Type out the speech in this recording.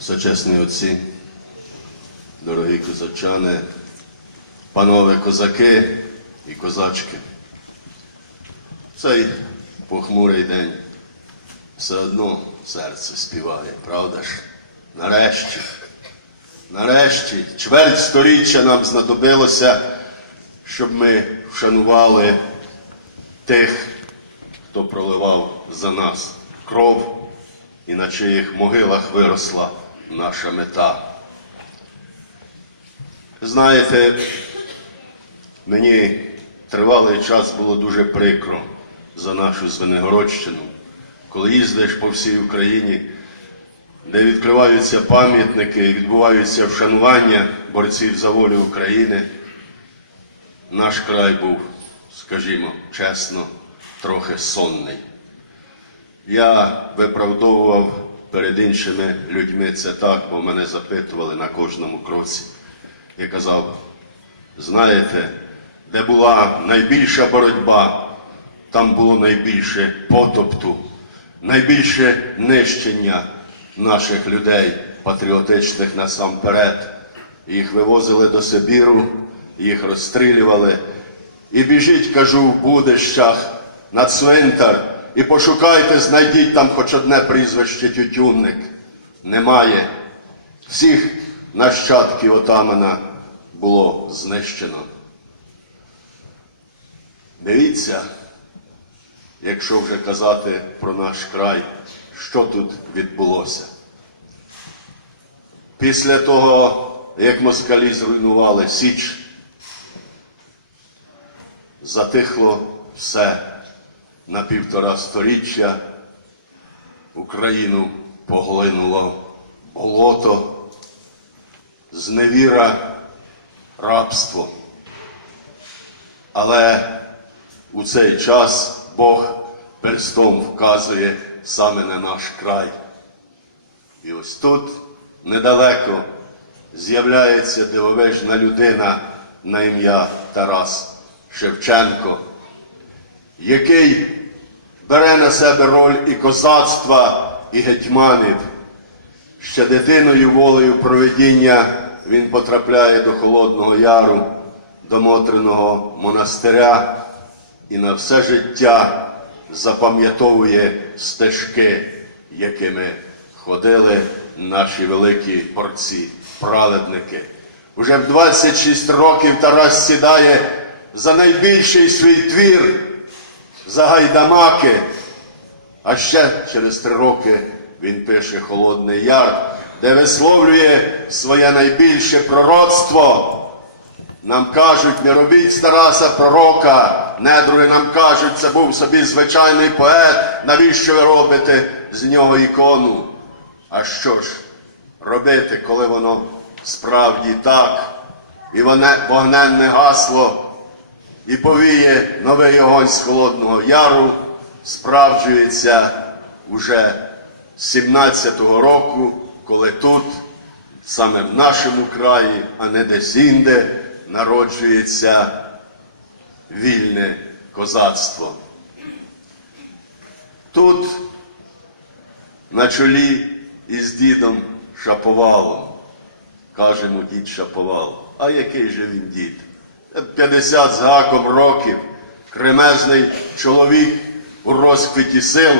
Всечесні отці, дорогі козачани, панове козаки і козачки. Цей похмурий день все одно серце співає, правда ж? Нарешті, нарешті, чверть сторіччя нам знадобилося, щоб ми вшанували тих, хто проливав за нас кров і на чиїх могилах виросла наша мета. Знаєте, мені тривалий час було дуже прикро за нашу Звенигородщину, коли їздиш по всій Україні, де відкриваються пам'ятники, відбуваються вшанування борців за волю України. Наш край був, скажімо чесно, трохи сонний. Я виправдовував перед іншими людьми це так, бо мене запитували на кожному кроці. Я казав, знаєте, де була найбільша боротьба, там було найбільше потопту, найбільше нищення наших людей, патріотичних насамперед. Їх вивозили до Сибіру, їх розстрілювали. І біжіть, кажу, в будищах на цвинтар і пошукайте, знайдіть там хоч одне прізвище Тютюнник. Немає. Всіх нащадків отамана було знищено. Дивіться, якщо вже казати про наш край, що тут відбулося. Після того, як москалі зруйнували Січ, затихло все на півтора сторіччя. Україну поглинуло болото, зневіра, рабство. Але у цей час Бог перстом вказує саме на наш край. І ось тут недалеко з'являється дивовижна людина на ім'я Тарас Шевченко, який бере на себе роль і козацтва, і гетьманів. Ще дитиною волею проведіння він потрапляє до Холодного Яру, до Мотриного монастиря і на все життя запам'ятовує стежки, якими ходили наші великі борці, праведники. Уже в 26 років Тарас сідає за найбільший свій твір за гайдамаки. А ще через три роки він пише Холодний Яр, де висловлює своє найбільше пророцтво. Нам кажуть, не робіть з Тараса пророка. Недруги нам кажуть, це був собі звичайний поет. Навіщо ви робите з нього ікону? А що ж робити, коли воно справді так? І вогненне гасло і повіє новий огонь з Холодного Яру, справджується уже 17-го року, коли тут, саме в нашому краї, а не десь інде, народжується вільне козацтво. Тут на чолі із дідом Шаповалом, кажемо дід Шаповал. А який же він дід? 50 з гаком років, кремезний чоловік у розквіті сил,